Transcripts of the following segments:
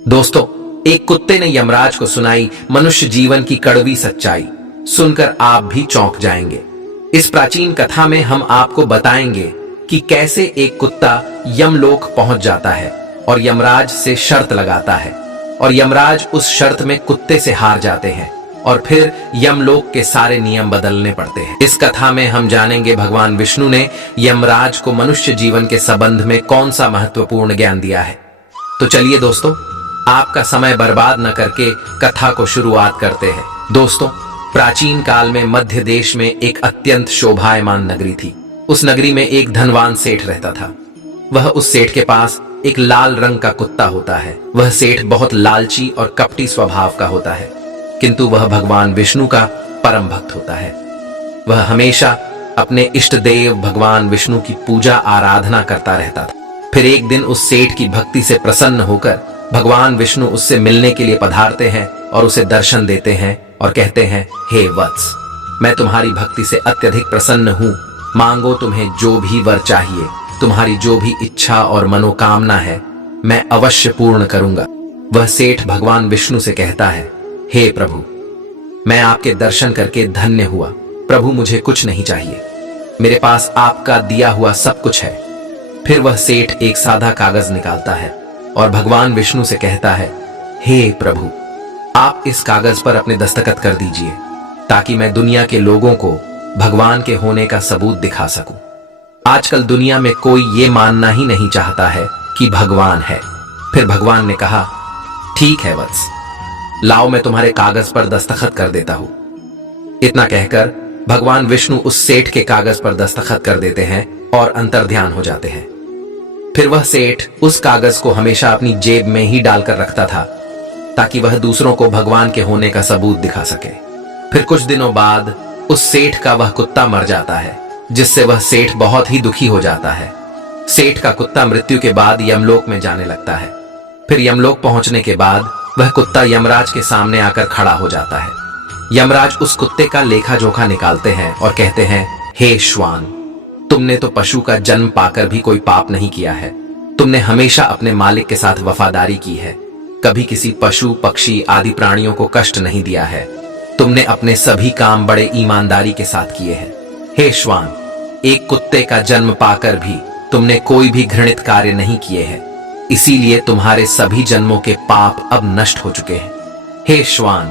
दोस्तों, एक कुत्ते ने यमराज को सुनाई मनुष्य जीवन की कड़वी सच्चाई। सुनकर आप भी चौंक जाएंगे। इस प्राचीन कथा में हम आपको बताएंगे कि कैसे एक कुत्ता यमलोक पहुंच जाता है और यमराज से शर्त लगाता है और यमराज उस शर्त में कुत्ते से हार जाते हैं और फिर यमलोक के सारे नियम बदलने पड़ते हैं। इस कथा में हम जानेंगे भगवान विष्णु ने यमराज को मनुष्य जीवन के संबंध में कौन सा महत्वपूर्ण ज्ञान दिया है। तो चलिए दोस्तों, आपका समय बर्बाद न करके कथा को शुरुआत करते हैं। दोस्तों, प्राचीन काल में मध्य देश में एक अत्यंत शोभायमान नगरी थी। उस नगरी में एक धनवान सेठ रहता था। वह उस सेठ के पास एक लाल रंग का कुत्ता होता है। वह सेठ बहुत लालची और कपटी स्वभाव का होता है, किंतु वह भगवान विष्णु का परम भक्त होता है। वह हमेशा अपने इष्ट देव भगवान विष्णु की पूजा आराधना करता रहता था। फिर एक दिन उस सेठ की भक्ति से प्रसन्न होकर भगवान विष्णु उससे मिलने के लिए पधारते हैं और उसे दर्शन देते हैं और कहते हैं, हे वत्स, मैं तुम्हारी भक्ति से अत्यधिक प्रसन्न हूँ। मांगो तुम्हें जो भी वर चाहिए, तुम्हारी जो भी इच्छा और मनोकामना है, मैं अवश्य पूर्ण करूंगा। वह सेठ भगवान विष्णु से कहता है, हे प्रभु, मैं आपके दर्शन करके धन्य हुआ। प्रभु, मुझे कुछ नहीं चाहिए, मेरे पास आपका दिया हुआ सब कुछ है। फिर वह सेठ एक सादा कागज निकालता है और भगवान विष्णु से कहता है, हे प्रभु, आप इस कागज पर अपने दस्तखत कर दीजिए ताकि मैं दुनिया के लोगों को भगवान के होने का सबूत दिखा सकूं। आजकल दुनिया में कोई ये मानना ही नहीं चाहता है कि भगवान है। फिर भगवान ने कहा, ठीक है वत्स, लाओ मैं तुम्हारे कागज पर दस्तखत कर देता हूं। इतना कहकर भगवान विष्णु उस सेठ के कागज पर दस्तखत कर देते हैं और अंतर्ध्यान हो जाते हैं। फिर वह सेठ उस कागज को हमेशा अपनी जेब में ही डालकर रखता था ताकि वह दूसरों को भगवान के होने का सबूत दिखा सके। फिर कुछ दिनों बाद उस सेठ का वह कुत्ता मर जाता है, जिससे वह सेठ बहुत ही दुखी हो जाता है। सेठ का कुत्ता मृत्यु के बाद यमलोक में जाने लगता है। फिर यमलोक पहुंचने के बाद वह कुत्ता यमराज के सामने आकर खड़ा हो जाता है। यमराज उस कुत्ते का लेखा जोखा निकालते हैं और कहते हैं, हे श्वान, तुमने तो पशु का जन्म पाकर भी कोई पाप नहीं किया है। तुमने हमेशा अपने मालिक के साथ वफादारी की है, कभी किसी पशु पक्षी आदि प्राणियों को कष्ट नहीं दिया है। तुमने अपने सभी काम बड़े ईमानदारी के साथ किए हैं। हे श्वान, एक कुत्ते का जन्म पाकर भी तुमने कोई भी घृणित कार्य नहीं किए हैं, इसीलिए तुम्हारे सभी जन्मों के पाप अब नष्ट हो चुके हैं। हे श्वान,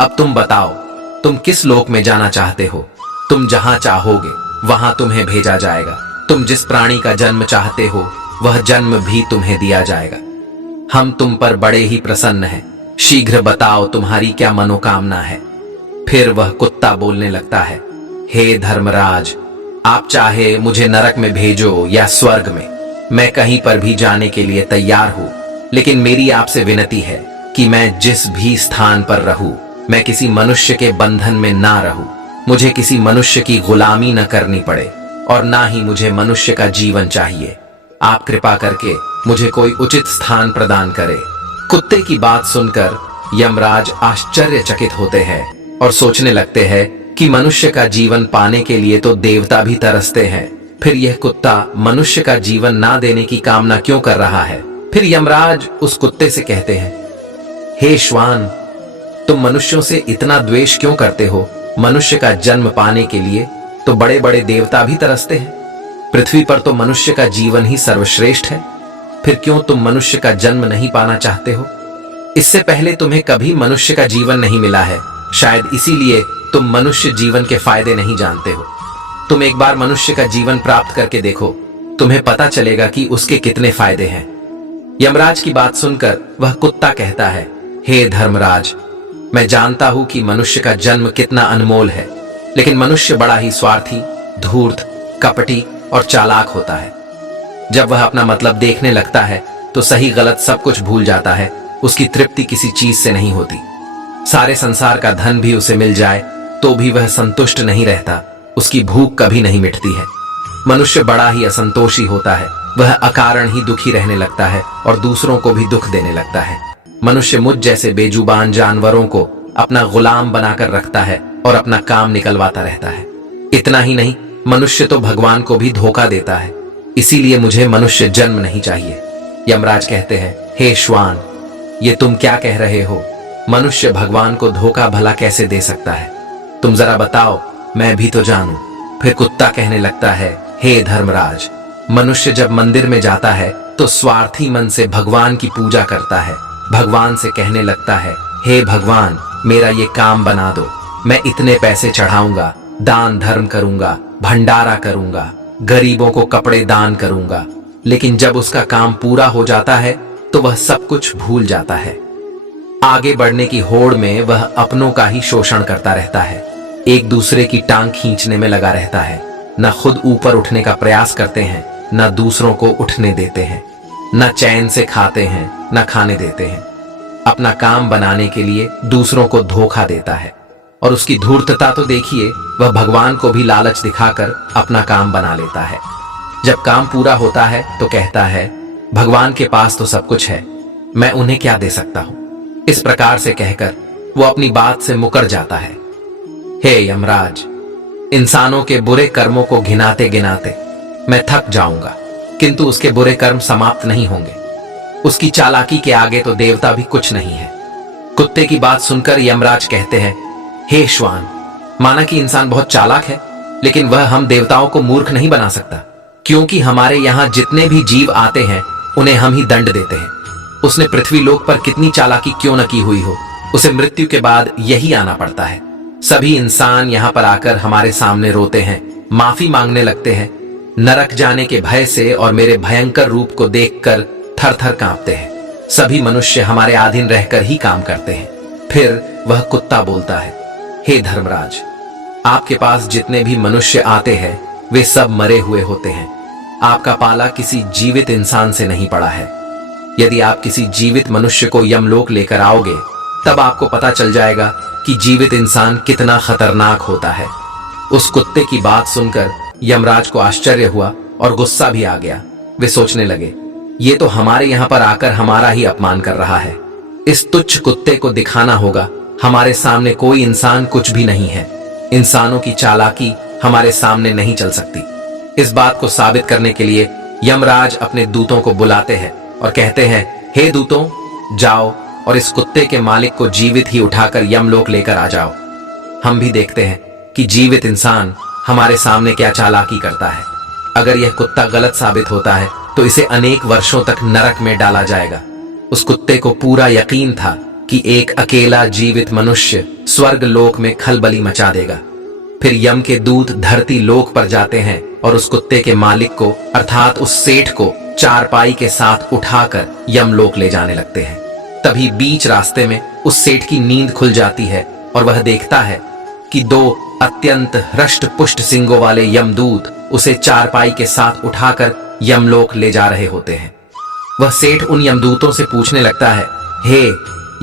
अब तुम बताओ, तुम किस लोक में जाना चाहते हो? तुम जहां चाहोगे वहां तुम्हें भेजा जाएगा। तुम जिस प्राणी का जन्म चाहते हो वह जन्म भी तुम्हें दिया जाएगा। हम तुम पर बड़े ही प्रसन्न हैं। शीघ्र बताओ तुम्हारी क्या मनोकामना है। फिर वह कुत्ता बोलने लगता है, हे धर्मराज, आप चाहे मुझे नरक में भेजो या स्वर्ग में, मैं कहीं पर भी जाने के लिए तैयार हूं। लेकिन मेरी आपसे विनती है कि मैं जिस भी स्थान पर रहूं, मैं किसी मनुष्य के बंधन में ना रहूं। मुझे किसी मनुष्य की गुलामी न करनी पड़े और ना ही मुझे मनुष्य का जीवन चाहिए। आप कृपा करके मुझे कोई उचित स्थान प्रदान करें। कुत्ते की बात सुनकर यमराज आश्चर्यचकित होते हैं और सोचने लगते हैं कि मनुष्य का जीवन पाने के लिए तो देवता भी तरसते हैं, फिर यह कुत्ता मनुष्य का जीवन ना देने की कामना क्यों कर रहा है। फिर यमराज उस कुत्ते से कहते हैं, हे श्वान, तुम मनुष्यों से इतना द्वेष क्यों करते हो? मनुष्य का जन्म पाने के लिए तो बड़े बड़े देवता भी तरसते हैं। पृथ्वी पर तो मनुष्य का जीवन ही सर्वश्रेष्ठ है, फिर क्यों तुम मनुष्य का जन्म नहीं पाना चाहते हो? इससे पहले तुम्हें कभी मनुष्य का जीवन नहीं मिला है, शायद इसीलिए तुम मनुष्य जीवन के फायदे नहीं जानते हो। तुम एक बार मनुष्य का जीवन प्राप्त करके देखो, तुम्हें पता चलेगा कि उसके कितने फायदे हैं। यमराज की बात सुनकर वह कुत्ता कहता है, हे धर्मराज, मैं जानता हूं कि मनुष्य का जन्म कितना अनमोल है, लेकिन मनुष्य बड़ा ही स्वार्थी, धूर्त, कपटी और चालाक होता है। जब वह अपना मतलब देखने लगता है तो सही गलत सब कुछ भूल जाता है। उसकी तृप्ति किसी चीज से नहीं होती। सारे संसार का धन भी उसे मिल जाए तो भी वह संतुष्ट नहीं रहता। उसकी भूख कभी नहीं मिटती है। मनुष्य बड़ा ही असंतोषी होता है। वह अकारण ही दुखी रहने लगता है और दूसरों को भी दुख देने लगता है। मनुष्य मुझ जैसे बेजुबान जानवरों को अपना गुलाम बनाकर रखता है और अपना काम निकलवाता रहता है। इतना ही नहीं, मनुष्य तो भगवान को भी धोखा देता है। इसीलिए मुझे मनुष्य जन्म नहीं चाहिए। यमराज कहते हैं, हे श्वान, ये तुम क्या कह रहे हो? मनुष्य भगवान को धोखा भला कैसे दे सकता है? तुम जरा बताओ, मैं भी तो जानूं। फिर कुत्ता कहने लगता है, हे धर्मराज, मनुष्य जब मंदिर में जाता है तो स्वार्थी मन से भगवान की पूजा करता है। भगवान से कहने लगता है, हे भगवान, मेरा ये काम बना दो, मैं इतने पैसे चढ़ाऊंगा, दान धर्म करूंगा, भंडारा करूंगा, गरीबों को कपड़े दान करूंगा। लेकिन जब उसका काम पूरा हो जाता है तो वह सब कुछ भूल जाता है। आगे बढ़ने की होड़ में वह अपनों का ही शोषण करता रहता है, एक दूसरे की टांग खींचने में लगा रहता है। न खुद ऊपर उठने का प्रयास करते हैं, न दूसरों को उठने देते हैं, न चैन से खाते हैं, न खाने देते हैं। अपना काम बनाने के लिए दूसरों को धोखा देता है। और उसकी धूर्तता तो देखिए, वह भगवान को भी लालच दिखाकर अपना काम बना लेता है। जब काम पूरा होता है तो कहता है, भगवान के पास तो सब कुछ है, मैं उन्हें क्या दे सकता हूं। इस प्रकार से कहकर वो अपनी बात से मुकर जाता है। हे यमराज, इंसानों के बुरे कर्मों को गिनाते गिनाते मैं थक जाऊंगा, किंतु उसके बुरे कर्म समाप्त नहीं होंगे। उसकी चालाकी के आगे तो देवता भी कुछ नहीं है। कुत्ते की बात सुनकर यमराज कहते हैं, हे श्वान, माना कि इंसान बहुत चालाक है, लेकिन वह हम देवताओं को मूर्ख नहीं बना सकता, क्योंकि हमारे यहां जितने भी जीव आते हैं उन्हें हम ही दंड देते हैं। उसने पृथ्वी लोक पर कितनी चालाकी क्यों न की हुई हो, उसे मृत्यु के बाद यही आना पड़ता है। सभी इंसान यहां पर आकर हमारे सामने रोते हैं, माफी मांगने लगते हैं, नरक जाने के भय से और मेरे भयंकर रूप को देखकर थर थर कांपते हैं। सभी मनुष्य हमारे अधीन रहकर ही काम करते हैं। फिर वह कुत्ता बोलता है, हे धर्मराज, आपके पास जितने भी मनुष्य आते हैं वे सब मरे हुए होते हैं। आपका पाला किसी जीवित इंसान से नहीं पड़ा है। यदि आप किसी जीवित मनुष्य को यमलोक लेकर आओगे तब आपको पता चल जाएगा कि जीवित इंसान कितना खतरनाक होता है। उस कुत्ते की बात सुनकर यमराज को आश्चर्य हुआ और गुस्सा भी आ गया। वे सोचने लगे, ये तो हमारे यहां पर आकर हमारा ही अपमान कर रहा है। इस तुच्छ कुत्ते को दिखाना होगा हमारे सामने कोई इंसान कुछ भी नहीं है। इंसानों की चालाकी हमारे सामने नहीं चल सकती। इस बात को साबित करने के लिए यमराज अपने दूतों को बुलाते हैं और कहते हैं, हे दूतों, जाओ और इस कुत्ते के मालिक को जीवित ही उठाकर यमलोक लेकर आ जाओ। हम भी देखते हैं कि जीवित इंसान हमारे सामने क्या चालाकी करता है। अगर यह कुत्ता गलत साबित होता है तो इसे अनेक वर्षों तक नरक में डाला जाएगा। उस कुत्ते को पूरा यकीन था कि एक अकेला जीवित मनुष्य स्वर्ग लोक में खलबली मचा देगा। फिर यम के दूत धरती लोक पर जाते हैं और उस कुत्ते के मालिक को अर्थात उस सेठ को चारपाई के साथ उठाकर यमलोक ले जाने लगते हैं। तभी बीच रास्ते में उस सेठ की नींद खुल जाती है और वह देखता है कि दो अत्यंत हृष्ट पुष्ट सिंगों वाले यमदूत उसे चारपाई के साथ उठाकर यमलोक ले जा रहे होते हैं। वह सेठ उन यमदूतों से पूछने लगता है, हे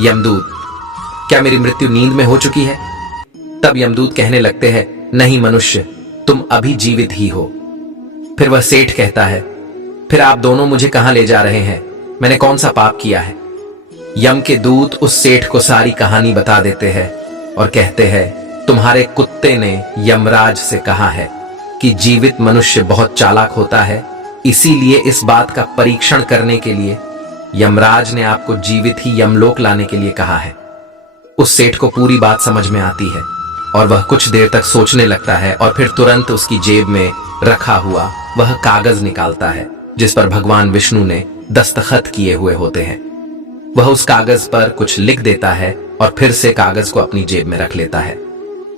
यमदूत, क्या मेरी मृत्यु नींद में हो चुकी है? तब यमदूत कहने लगते हैं, नहीं मनुष्य, तुम अभी जीवित ही हो। फिर वह सेठ कहता है, फिर आप दोनों मुझे कहां ले जा रहे हैं? मैंने कौन सा पाप किया है? यम के दूत उस सेठ को सारी कहानी बता देते हैं और कहते हैं, तुम्हारे कुत्ते ने यमराज से कहा है कि जीवित मनुष्य बहुत चालाक होता है, इसीलिए इस बात का परीक्षण करने के लिए यमराज ने आपको जीवित ही यमलोक लाने के लिए कहा है। उस सेठ को पूरी बात समझ में आती है और वह कुछ देर तक सोचने लगता है और फिर तुरंत उसकी जेब में रखा हुआ वह कागज निकालता है जिस पर भगवान विष्णु ने दस्तखत किए हुए होते हैं। वह उस कागज पर कुछ लिख देता है और फिर से कागज को अपनी जेब में रख लेता है।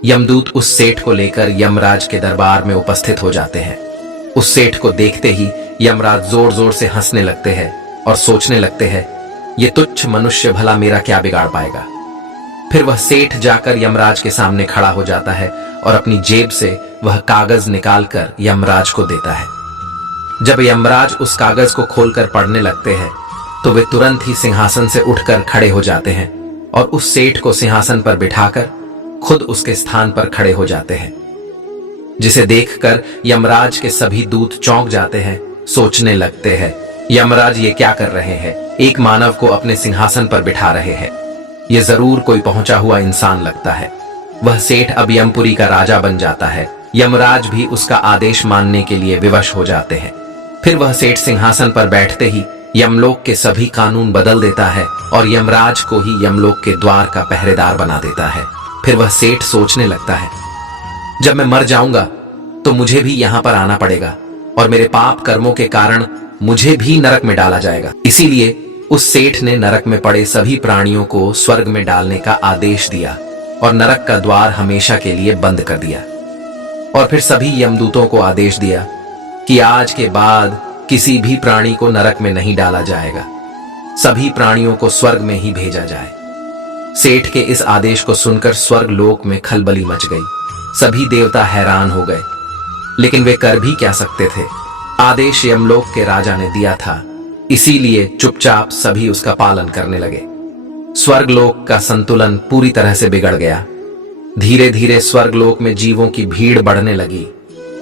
यमदूत उस सेठ को लेकर यमराज के दरबार में उपस्थित हो जाते हैं। उस सेठ को देखते ही यमराज जोर जोर से हंसने लगते हैं और सोचने लगते हैं, ये तुच्छ मनुष्य भला मेरा क्या बिगाड़ पाएगा। फिर वह सेठ जाकर यमराज के सामने खड़ा हो जाता है और अपनी जेब से वह कागज निकालकर यमराज को देता है। जब यमराज उस कागज को खोलकर पढ़ने लगते हैं तो वे तुरंत ही सिंहासन से उठकर खड़े हो जाते हैं और उस सेठ को सिंहासन पर बिठाकर खुद उसके स्थान पर खड़े हो जाते हैं, जिसे देखकर यमराज के सभी दूत चौंक जाते हैं, सोचने लगते हैं, यमराज ये क्या कर रहे हैं? एक मानव को अपने सिंहासन पर बिठा रहे हैं। ये जरूर कोई पहुंचा हुआ इंसान लगता है। वह सेठ अब यमपुरी का राजा बन जाता है। यमराज भी उसका आदेश मानने के लिए विवश हो जाते हैं। फिर वह सेठ सिंहासन पर बैठते ही यमलोक के सभी कानून बदल देता है और यमराज को ही यमलोक के द्वार का पहरेदार बना देता है। फिर वह सेठ सोचने लगता है, जब मैं मर जाऊंगा तो मुझे भी यहां पर आना पड़ेगा और मेरे पाप कर्मों के कारण मुझे भी नरक में डाला जाएगा। इसीलिए उस सेठ ने नरक में पड़े सभी प्राणियों को स्वर्ग में डालने का आदेश दिया और नरक का द्वार हमेशा के लिए बंद कर दिया। और फिर सभी यमदूतों को आदेश दिया कि आज के बाद किसी भी प्राणी को नरक में नहीं डाला जाएगा, सभी प्राणियों को स्वर्ग में ही भेजा जाए। सेठ के इस आदेश को सुनकर स्वर्ग लोक में खलबली मच गई। सभी देवता हैरान हो गए, लेकिन वे कर भी क्या सकते थे। आदेश यमलोक के राजा ने दिया था, इसीलिए चुपचाप सभी उसका पालन करने लगे। स्वर्गलोक का संतुलन पूरी तरह से बिगड़ गया। धीरे धीरे स्वर्गलोक में जीवों की भीड़ बढ़ने लगी,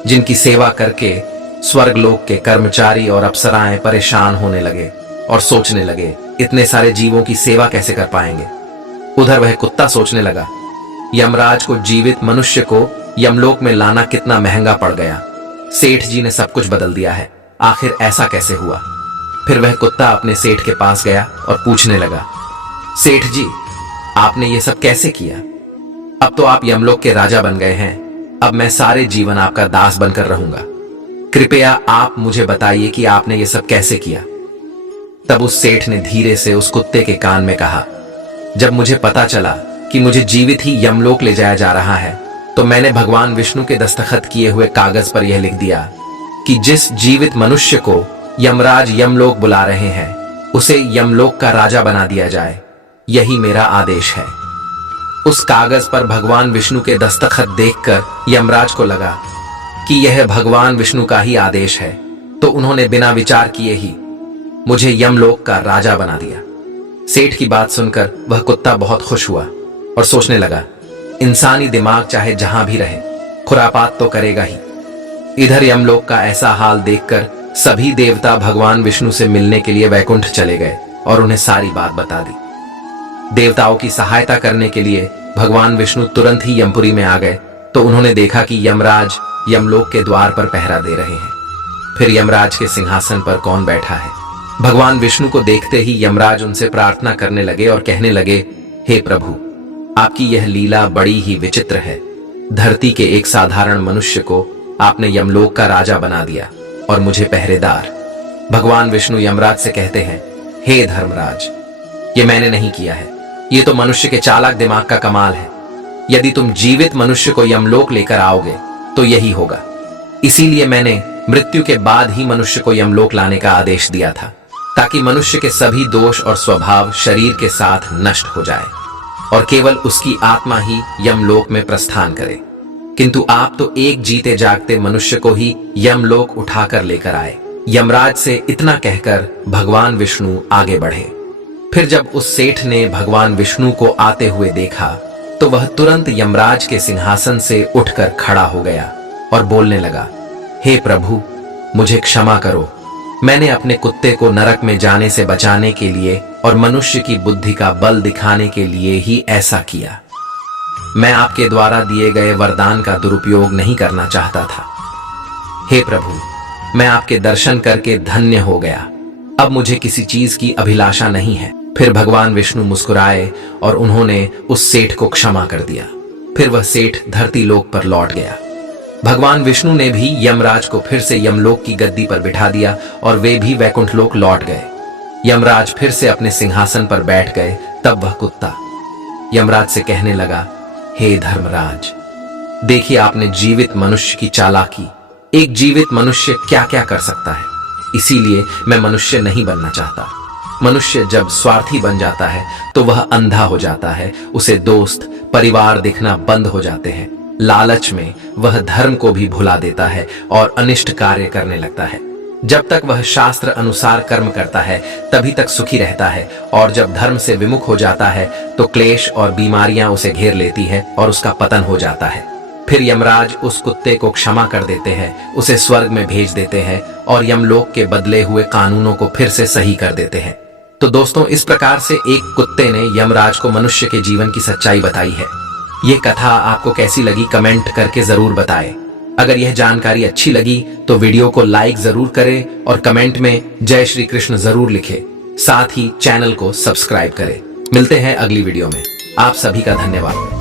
जिनकी सेवा करके स्वर्गलोक के कर्मचारी और अप्सराएं परेशान होने लगे और सोचने लगे, इतने सारे जीवों की सेवा कैसे कर पाएंगे। उधर वह कुत्ता सोचने लगा, यमराज को जीवित मनुष्य को यमलोक में लाना कितना महंगा पड़ गया। सेठ जी ने सब कुछ बदल दिया है, आखिर ऐसा कैसे हुआ। फिर वह कुत्ता अपने सेठ के पास गया और पूछने लगा, सेठ जी, आपने ये सब कैसे किया? अब तो आप यमलोक के राजा बन गए हैं, अब मैं सारे जीवन आपका दास बनकर रहूंगा। कृपया आप मुझे बताइए कि आपने ये सब कैसे किया। तब उस सेठ ने धीरे से उस कुत्ते के कान में कहा, जब मुझे पता चला कि मुझे जीवित ही यमलोक ले जाया जा रहा है, तो मैंने भगवान विष्णु के दस्तखत किए हुए कागज पर यह लिख दिया कि जिस जीवित मनुष्य को यमराज यमलोक बुला रहे हैं, उसे यमलोक का राजा बना दिया जाए। यही मेरा आदेश है। उस कागज पर भगवान विष्णु के दस्तखत देखकर यमराज को लगा कि यह भगवान विष्णु का ही आदेश है, तो उन्होंने बिना विचार किए ही मुझे यमलोक का राजा बना दिया। सेठ की बात सुनकर वह कुत्ता बहुत खुश हुआ और सोचने लगा, इंसानी दिमाग चाहे जहां भी रहे, खुरापात तो करेगा ही। इधर यमलोक का ऐसा हाल देखकर सभी देवता भगवान विष्णु से मिलने के लिए वैकुंठ चले गए और उन्हें सारी बात बता दी। देवताओं की सहायता करने के लिए भगवान विष्णु तुरंत ही यमपुरी में आ गए, तो उन्होंने देखा कि यमराज यमलोक के द्वार पर पहरा दे रहे हैं। फिर यमराज के सिंहासन पर कौन बैठा है। भगवान विष्णु को देखते ही यमराज उनसे प्रार्थना करने लगे और कहने लगे, हे प्रभु, आपकी यह लीला बड़ी ही विचित्र है। धरती के एक साधारण मनुष्य को आपने यमलोक का राजा बना दिया और मुझे पहरेदार। भगवान विष्णु यमराज से कहते हैं, हे धर्मराज, ये मैंने नहीं किया है, ये तो मनुष्य के चालाक दिमाग का कमाल है। यदि तुम जीवित मनुष्य को यमलोक लेकर आओगे तो यही होगा। इसीलिए मैंने मृत्यु के बाद ही मनुष्य को यमलोक लाने का आदेश दिया था, ताकि मनुष्य के सभी दोष और स्वभाव शरीर के साथ नष्ट हो जाए और केवल उसकी आत्मा ही यमलोक में प्रस्थान करे। किंतु आप तो एक जीते जागते मनुष्य को ही यमलोक उठाकर लेकर आए। यमराज से इतना कहकर भगवान विष्णु आगे बढ़े। फिर जब उस सेठ ने भगवान विष्णु को आते हुए देखा, तो वह तुरंत यमराज के सिंहासन से उठकर खड़ा हो गया और बोलने लगा, हे प्रभु, मुझे क्षमा करो। मैंने अपने कुत्ते को नरक में जाने से बचाने के लिए और मनुष्य की बुद्धि का बल दिखाने के लिए ही ऐसा किया। मैं आपके द्वारा दिए गए वरदान का दुरुपयोग नहीं करना चाहता था। हे प्रभु, मैं आपके दर्शन करके धन्य हो गया। अब मुझे किसी चीज की अभिलाषा नहीं है। फिर भगवान विष्णु मुस्कुराए और उन्होंने उस सेठ को क्षमा कर दिया। फिर वह सेठ धरती लोक पर लौट गया। भगवान विष्णु ने भी यमराज को फिर से यमलोक की गद्दी पर बिठा दिया और वे भी वैकुंठ लोक लौट गए। यमराज फिर से अपने सिंहासन पर बैठ गए। तब वह कुत्ता यमराज से कहने लगा, हे धर्मराज, देखिए आपने जीवित मनुष्य की चालाकी। एक जीवित मनुष्य क्या क्या कर सकता है, इसीलिए मैं मनुष्य नहीं बनना चाहता। मनुष्य जब स्वार्थी बन जाता है तो वह अंधा हो जाता है, उसे दोस्त परिवार दिखना बंद हो जाते हैं। लालच में वह धर्म को भी भुला देता है और अनिष्ट कार्य करने लगता है। जब तक वह शास्त्र अनुसार कर्म करता है तभी तक सुखी रहता है, और जब धर्म से विमुख हो जाता है तो क्लेश और बीमारियां उसे घेर लेती है और उसका पतन हो जाता है। फिर यमराज उस कुत्ते को क्षमा कर देते हैं, उसे स्वर्ग में भेज देते हैं और यमलोक के बदले हुए कानूनों को फिर से सही कर देते हैं। तो दोस्तों, इस प्रकार से एक कुत्ते ने यमराज को मनुष्य के जीवन की सच्चाई बताई है। ये कथा आपको कैसी लगी कमेंट करके जरूर बताएं। अगर यह जानकारी अच्छी लगी तो वीडियो को लाइक जरूर करें और कमेंट में जय श्री कृष्ण जरूर लिखें। साथ ही चैनल को सब्सक्राइब करें। मिलते हैं अगली वीडियो में। आप सभी का धन्यवाद।